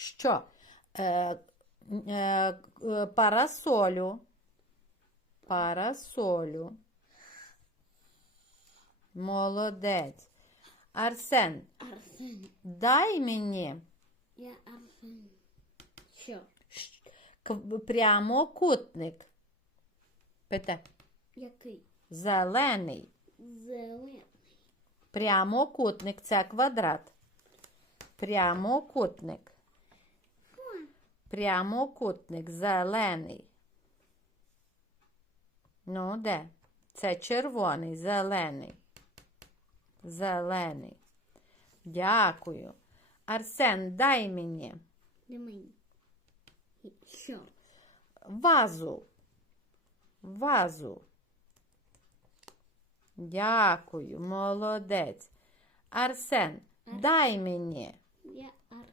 Що? Е, е, е, парасолю. Парасолю. Молодець. Арсен, Арсен. дай мені Я Арсен. Що? прямокутник. Питай. Який? Зелений. Зелений. Прямокутник це квадрат. Прямокутник. Прямокутник зелений. Ну, де? Це червоний, зелений. Зелений. Дякую. Арсен, дай мені Де мені? Що? вазу. Вазу. Дякую, молодець. Арсен, дай мені. Я Ар.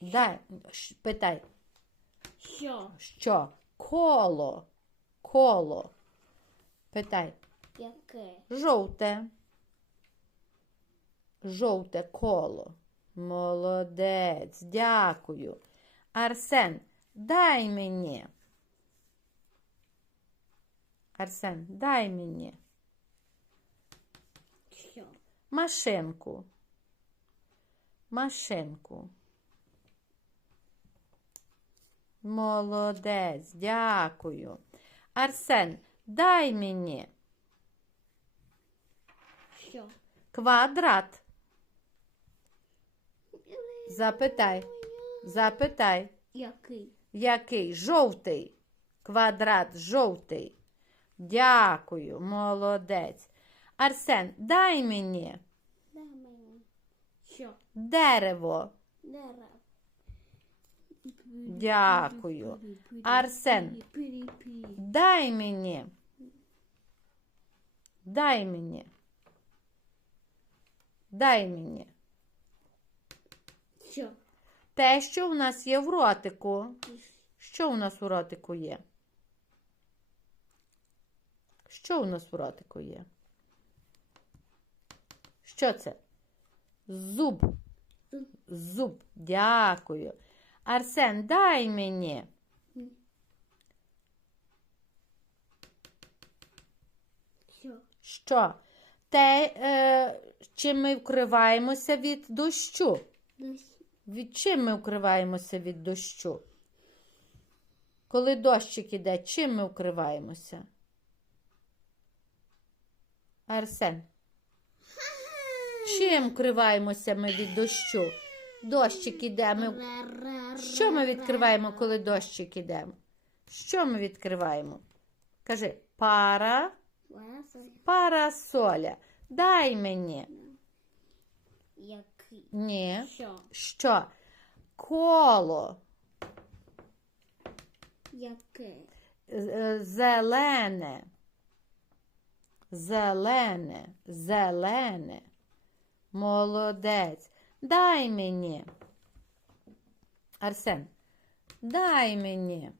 Дай, питай, Що? що? Коло. Коло. Питай. Яке? Жовте. Жовте коло. Молодець. Дякую. Арсен, дай мені. Арсен, дай мені Що? машинку. Машинку. Молодець, дякую. Арсен, дай мені Що? квадрат. Запитай. Запитай, Який? який жовтий. Квадрат жовтий. Дякую, молодець. Арсен, дай мені Дай мені. Що? дерево. Дерево. Дякую. Арсен. Дай мені. Дай мені. Дай мені. Що? Те, що в нас є в ротику. Що у нас у ротику є? Що у нас в ротику є? Що це? Зуб. Зуб. Дякую. Арсен, дай мені. Що? Що? Те, е, чим ми вкриваємося від дощу. Дощ. Від чим ми вкриваємося від дощу? Коли дощик іде, чим ми вкриваємося? Арсен. Чим вкриваємося ми від дощу? Дощик іде. Ми... Що ми відкриваємо, коли дощик іде? Що ми відкриваємо? Кажи, пара, парасоля. Дай мені. Який? Ні. Що? Що? Коло. Яке? Е, Зелене. Зелене. Зелене. Молодець. Дай мені. Арсен. Дай мені.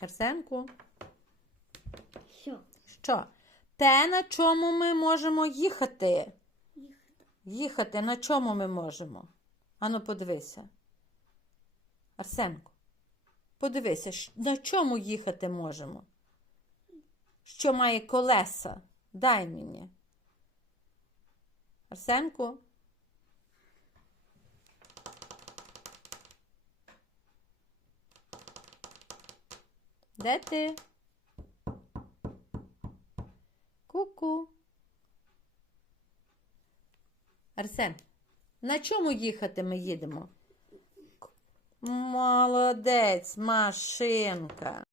Арсенку. Що? Що? Те, на чому ми можемо їхати. Їхати. Їхати на чому ми можемо? Ану, подивися. Арсенко, подивися, на чому їхати можемо? Що має колеса? Дай мені. Арсенку? Де ти? Ку-ку. Арсен, на чому їхати ми їдемо? Молодець, машинка.